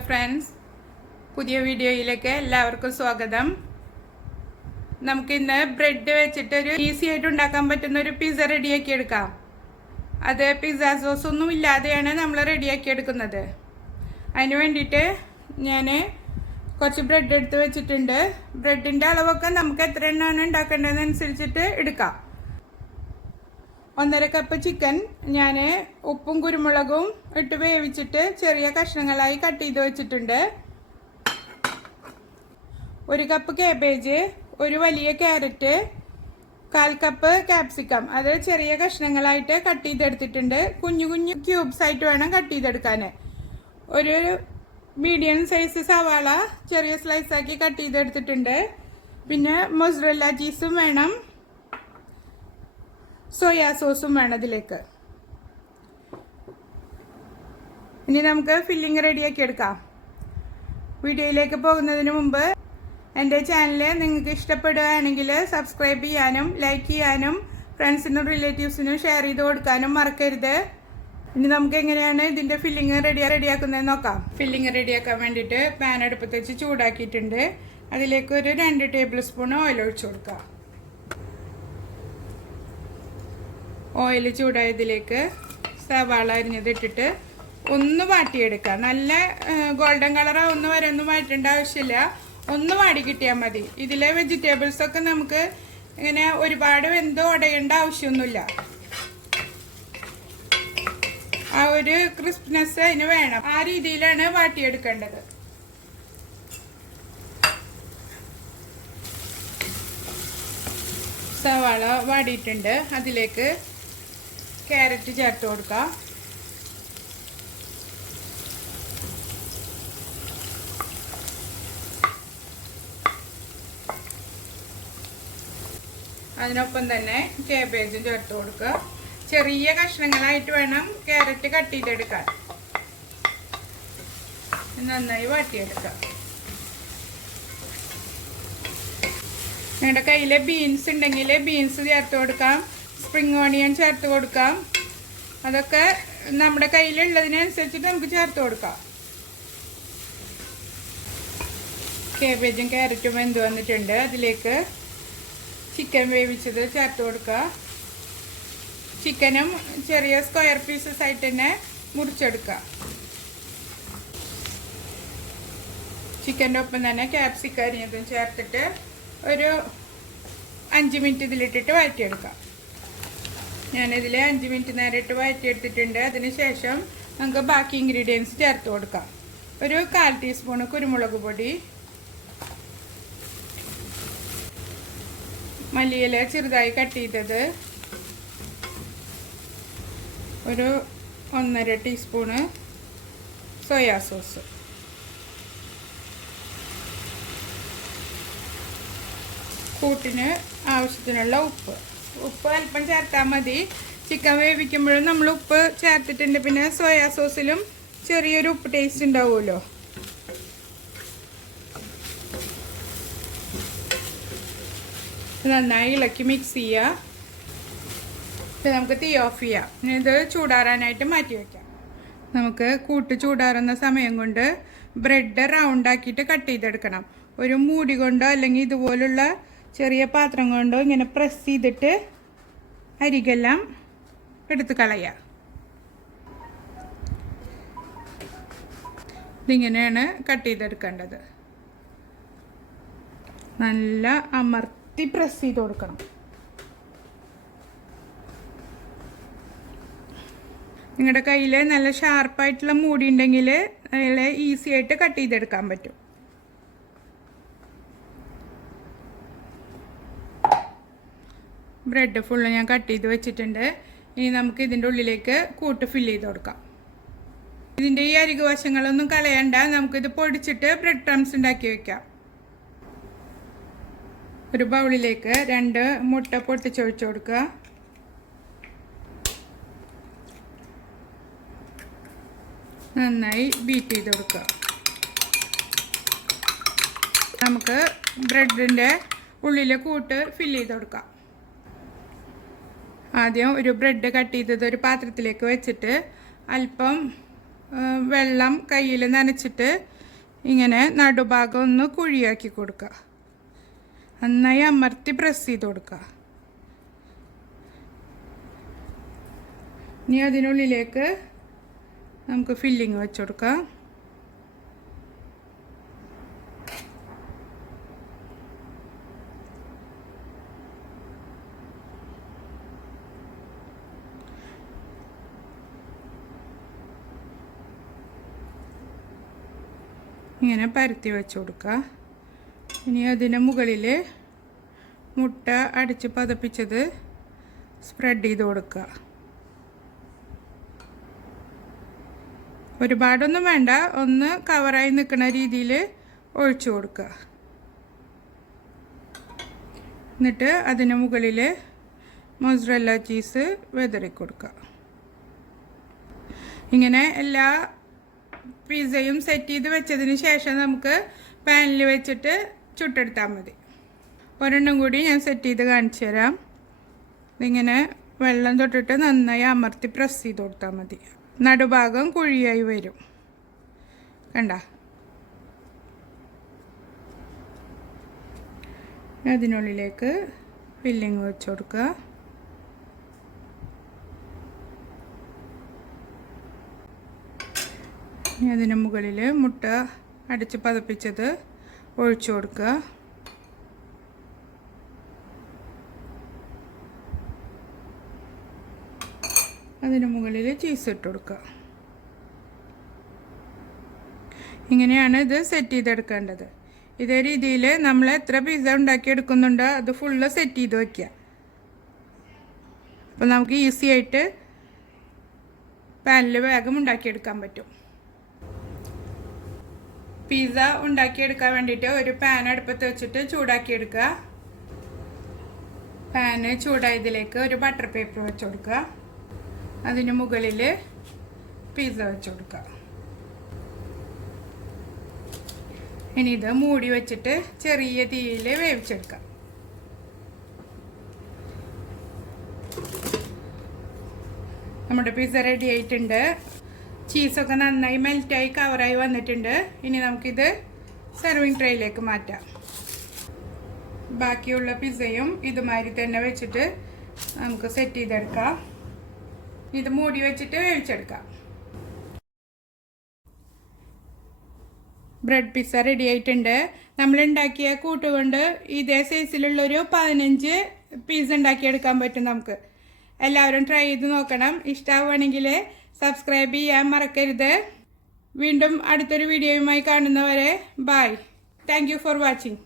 Hello friends, പുതിയ വീഡിയോയിലേക്ക് എല്ലാവർക്കും സ്വാഗതം. നമുക്കിന്ന് ബ്രെഡ് വെച്ചിട്ടൊരു ഈസി ആയിട്ട് ഉണ്ടാക്കാൻ പറ്റുന്ന ഒരു പിസ്സ റെഡിയാക്കി എടുക്കാം. അത് പിസ്സ സോസ് ഒന്നും ഇല്ലാതെയാണ് നമ്മൾ റെഡിയാക്കി എടുക്കുന്നത്. അതിന് വേണ്ടിയിട്ട് ഞാൻ കുറച്ച് ബ്രെഡ് എടുത്ത് വെച്ചിട്ടുണ്ട്. ബ്രെഡിൻ്റെ അളവൊക്കെ നമുക്ക് എത്ര എണ്ണമാണ് ഉണ്ടാക്കേണ്ടതെന്നനുസരിച്ചിട്ട് എടുക്കാം. 1.5 കപ്പ് ചിക്കൻ ഞാൻ ഉപ്പും കുരുമുളകും ഇട്ട് വേവിച്ചിട്ട് ചെറിയ കഷ്ണങ്ങളായി കട്ട് ചെയ്ത് വെച്ചിട്ടുണ്ട്. 1 കപ്പ് കാബേജ്, ഒരു വലിയ ക്യാരറ്റ്, 1/4 കപ്പ് ക്യാപ്സിക്കം, അത് ചെറിയ കഷ്ണങ്ങളായിട്ട് കട്ട് ചെയ്തെടുത്തിട്ടുണ്ട്. കുഞ്ഞു കുഞ്ഞു ക്യൂബ്സ് ആയിട്ട് വേണം കട്ട് ചെയ്തെടുക്കാൻ. ഒരു മീഡിയം സൈസ് സവാള ചെറിയ സ്ലൈസാക്കി കട്ട് ചെയ്തെടുത്തിട്ടുണ്ട്. പിന്നെ മൊസറല്ല ചീസും വേണം, സോയാ സോസും വേണം ഇതിലേക്ക്. ഇനി നമുക്ക് ഫില്ലിങ് റെഡിയാക്കി എടുക്കാം. വീഡിയോയിലേക്ക് പോകുന്നതിന് മുമ്പ് എൻ്റെ ചാനൽ നിങ്ങൾക്ക് ഇഷ്ടപ്പെടുകയാണെങ്കിൽ സബ്സ്ക്രൈബ് ചെയ്യാനും ലൈക്ക് ചെയ്യാനും ഫ്രണ്ട്സിനും റിലേറ്റീവ്സിനും ഷെയർ ചെയ്ത് കൊടുക്കാനും മറക്കരുത്. ഇനി നമുക്ക് എങ്ങനെയാണ് ഇതിൻ്റെ ഫില്ലിങ് റെഡിയാക്കുന്നതെന്ന് നോക്കാം. ഫില്ലിങ് റെഡിയാക്കാൻ വേണ്ടിയിട്ട് പാൻ അടുപ്പത്ത് വെച്ച് ചൂടാക്കിയിട്ടുണ്ട്. അതിലേക്ക് ഒരു 2 ടേബിൾ സ്പൂൺ ഓയിൽ ഒഴിച്ചു കൊടുക്കാം. ഓയിൽ ചൂടായതിലേക്ക് സവാള അരിഞ്ഞതിട്ടിട്ട് ഒന്ന് വാട്ടിയെടുക്കുക. നല്ല ഗോൾഡൻ കളറാവുന്ന വരെ ഒന്നും വാട്ടേണ്ട ആവശ്യമില്ല, ഒന്ന് വാടി കിട്ടിയാൽ മതി. ഇതിലെ വെജിറ്റബിൾസൊക്കെ നമുക്ക് ഇങ്ങനെ ഒരുപാട് വെന്ത് ഉടയേണ്ട ആവശ്യമൊന്നുമില്ല. ആ ഒരു ക്രിസ്പിനെസ് അതിന് വേണം. ആ രീതിയിലാണ് വാട്ടിയെടുക്കേണ്ടത്. സവാള വാടിയിട്ടുണ്ട്. അതിലേക്ക് ക്യാരറ്റ് ചേർത്ത് കൊടുക്കാം. അതിനൊപ്പം തന്നെ കാബേജും ചേർത്ത് കൊടുക്കുക. ചെറിയ കഷ്ണങ്ങളായിട്ട് വേണം ക്യാരറ്റ് കട്ട് ചെയ്തെടുക്കാൻ. നന്നായി വാട്ടിയെടുക്കാം. നിങ്ങളുടെ കയ്യിൽ ബീൻസ് ഉണ്ടെങ്കിൽ ബീൻസ് ചേർത്ത് കൊടുക്കാം, സ്പ്രിംഗ് ഓണിയൻ ചേർത്ത് കൊടുക്കാം. അതൊക്കെ നമ്മുടെ കയ്യിലുള്ളതിനനുസരിച്ചിട്ട് നമുക്ക് ചേർത്ത് കൊടുക്കാം. കാബേജും ക്യാരറ്റും വെന്ത് വന്നിട്ടുണ്ട്. അതിലേക്ക് ചിക്കൻ വേവിച്ചത് ചേർത്ത് കൊടുക്കുക. ചിക്കനും ചെറിയ സ്ക്വയർ പീസസ് ആയിട്ട് തന്നെ മുറിച്ചെടുക്കുക. ചിക്കൻ്റെ ഒപ്പം തന്നെ ക്യാപ്സിക്കം അരിഞ്ഞതും ചേർത്തിട്ട് ഒരു 5 മിനിറ്റ് ഇതിലിട്ടിട്ട് വഴറ്റിയെടുക്കാം. ഞാനിതിൽ 5 മിനിറ്റ് നേരം ഇട്ട് വഴറ്റിയെടുത്തിട്ടുണ്ട്. അതിന് ശേഷം നമുക്ക് ബാക്കി ഇൻഗ്രീഡിയൻസ് ചേർത്ത് കൊടുക്കാം. ഒരു 1/4 ടീസ്പൂൺ കുരുമുളക് പൊടി, മല്ലിയില ചെറുതായി കട്ട് ചെയ്തത്, ഒരു 1.5 ടീസ്പൂണ് സോയാ സോസ്, കൂട്ടിന് ആവശ്യത്തിനുള്ള ഉപ്പ് അല്പം ചേർത്താൽ മതി. ചിക്കൻ വേവിക്കുമ്പോഴും നമ്മൾ ഉപ്പ് ചേർത്തിട്ടുണ്ട്. പിന്നെ സോയാ സോസിലും ചെറിയൊരു ഉപ്പ് ടേസ്റ്റ് ഉണ്ടാവുമല്ലോ. നന്നായി ഇളക്കി മിക്സ് ചെയ്യുക. ഇപ്പം നമുക്ക് തീ ഓഫ് ചെയ്യാം. ഇനി ഇത് ചൂടാറാനായിട്ട് മാറ്റി വയ്ക്കാം. നമുക്ക് കൂട്ട് ചൂടാറുന്ന സമയം കൊണ്ട് ബ്രെഡ് റൗണ്ടാക്കിയിട്ട് കട്ട് ചെയ്തെടുക്കണം. ഒരു മൂടി കൊണ്ടോ അല്ലെങ്കിൽ ഇതുപോലുള്ള ചെറിയ പാത്രം കൊണ്ടോ ഇങ്ങനെ പ്രസ് ചെയ്തിട്ട് അരികെല്ലാം എടുത്ത് കളയുക. ഇതിങ്ങനെയാണ് കട്ട് ചെയ്തെടുക്കേണ്ടത്. നല്ല അമർത്തി പ്രസ് ചെയ്ത് കൊടുക്കണം. നിങ്ങളുടെ കയ്യിൽ നല്ല ഷാർപ്പായിട്ടുള്ള മൂടി ഉണ്ടെങ്കിൽ നല്ല ഈസി ആയിട്ട് കട്ട് ചെയ്തെടുക്കാൻ പറ്റും. ബ്രെഡ് ഫുള്ള് ഞാൻ കട്ട് ചെയ്ത് വെച്ചിട്ടുണ്ട്. ഇനി നമുക്ക് ഇതിൻ്റെ ഉള്ളിലേക്ക് കൂട്ട് ഫില്ല് ചെയ്ത് കൊടുക്കാം. ഇതിൻ്റെ ഈ അരികു വശങ്ങളൊന്നും കളയണ്ട, നമുക്കിത് പൊടിച്ചിട്ട് ബ്രെഡ് ക്രംസ് ഉണ്ടാക്കി വെക്കാം. ഒരു ബൗളിലേക്ക് 2 മുട്ട പൊട്ടിച്ചൊഴിച്ച് കൊടുക്കുക. നന്നായി ബീറ്റ് ചെയ്ത് കൊടുക്കുക. നമുക്ക് ബ്രെഡിൻ്റെ ഉള്ളിലെ കൂട്ട് ഫില്ല് ചെയ്ത് കൊടുക്കാം. ആദ്യം ഒരു ബ്രെഡ് കട്ട് ചെയ്തത് ഒരു പാത്രത്തിലേക്ക് വെച്ചിട്ട് അല്പം വെള്ളം കയ്യിൽ നനച്ചിട്ട് ഇങ്ങനെ നടുഭാഗം ഒന്ന് കുഴിയാക്കി കൊടുക്കുക. നന്നായി അമർത്തി പ്രസ് ചെയ്ത് കൊടുക്കുക. ഇനി അതിനുള്ളിലേക്ക് നമുക്ക് ഫില്ലിങ് വെച്ച് കൊടുക്കാം. ഇങ്ങനെ പരത്തി വെച്ച് കൊടുക്കുക. ഇനി അതിന് മുകളിൽ മുട്ട അടിച്ച് പതപ്പിച്ചത് സ്പ്രെഡ് ചെയ്ത് കൊടുക്കുക. ഒരുപാടൊന്നും വേണ്ട, ഒന്ന് കവറായി നിൽക്കുന്ന രീതിയിൽ ഒഴിച്ചു കൊടുക്കുക. എന്നിട്ട് അതിന് മുകളിൽ മൊസറല്ല ചീസ് വിതറി കൊടുക്കുക. ഇങ്ങനെ എല്ലാ പിസയും സെറ്റ് ചെയ്ത് വെച്ചതിന് ശേഷം നമുക്ക് പാനിൽ വെച്ചിട്ട് ചുട്ടെടുത്താൽ മതി. ഒരെണ്ണം കൂടി ഞാൻ സെറ്റ് ചെയ്ത് കാണിച്ചു തരാം. ഇതിങ്ങനെ വെള്ളം തൊട്ടിട്ട് നന്നായി അമർത്തി പ്രസ് ചെയ്ത് കൊടുത്താൽ മതി. നടുഭാഗം കുഴിയായി വരും, കണ്ട. അതിനുള്ളിലേക്ക് ഫില്ലിങ് വെച്ച് കൊടുക്കുക. അതിന് മുകളിൽ മുട്ട അടിച്ച് പതപ്പിച്ചത് ഒഴിച്ചു കൊടുക്കുക. അതിന് മുകളിൽ ചീസ് ഇട്ട് കൊടുക്കുക. ഇങ്ങനെയാണ് ഇത് സെറ്റ് ചെയ്തെടുക്കേണ്ടത്. ഇതേ രീതിയിൽ നമ്മൾ എത്ര പിസ്സ ഉണ്ടാക്കിയെടുക്കുന്നുണ്ടോ അത് ഫുള്ള് സെറ്റ് ചെയ്ത് വയ്ക്കുക. അപ്പോൾ നമുക്ക് ഈസി ആയിട്ട് പാനിൽ വേഗം ഉണ്ടാക്കിയെടുക്കാൻ പറ്റും. പിസ്സ ഉണ്ടാക്കിയെടുക്കാൻ വേണ്ടിയിട്ട് ഒരു പാൻ അടുപ്പത്ത് വെച്ചിട്ട് ചൂടാക്കിയെടുക്കുക. പാന് ചൂടായതിലേക്ക് ഒരു ബട്ടർ പേപ്പർ വെച്ച് കൊടുക്കുക. അതിന് മുകളിൽ പിസ്സ വെച്ച് കൊടുക്കുക. ഇനി ഇത് മൂടി വെച്ചിട്ട് ചെറിയ തീയിൽ വേവിച്ചെടുക്കാം. നമ്മുടെ പിസ്സ റെഡി ആയിട്ടുണ്ട്. ചീസൊക്കെ നന്നായി മെൽറ്റായി കവറായി വന്നിട്ടുണ്ട്. ഇനി നമുക്കിത് സെർവിങ് ട്രേയിലേക്ക് മാറ്റാം. ബാക്കിയുള്ള പിസ്സയും ഇതുമാതിരി തന്നെ വെച്ചിട്ട് നമുക്ക് സെറ്റ് ചെയ്തെടുക്കാം. ഇത് മൂടി വെച്ചിട്ട് വേവിച്ചെടുക്കാം. ബ്രെഡ് പിസ്സ റെഡി ആയിട്ടുണ്ട്. നമ്മൾ ഉണ്ടാക്കിയ കൂട്ടുകൊണ്ട് ഇതേ സൈസിലുള്ളൊരു 15 പീസ് ഉണ്ടാക്കിയെടുക്കാൻ പറ്റും നമുക്ക്. എല്ലാവരും ട്രൈ ചെയ്ത് നോക്കണം. ഇഷ്ടമാവുകയാണെങ്കിൽ സബ്സ്ക്രൈബ് ചെയ്യാൻ മറക്കരുത്. വീണ്ടും അടുത്തൊരു വീഡിയോയുമായി കാണുന്നവരെ bye. Thank you for watching.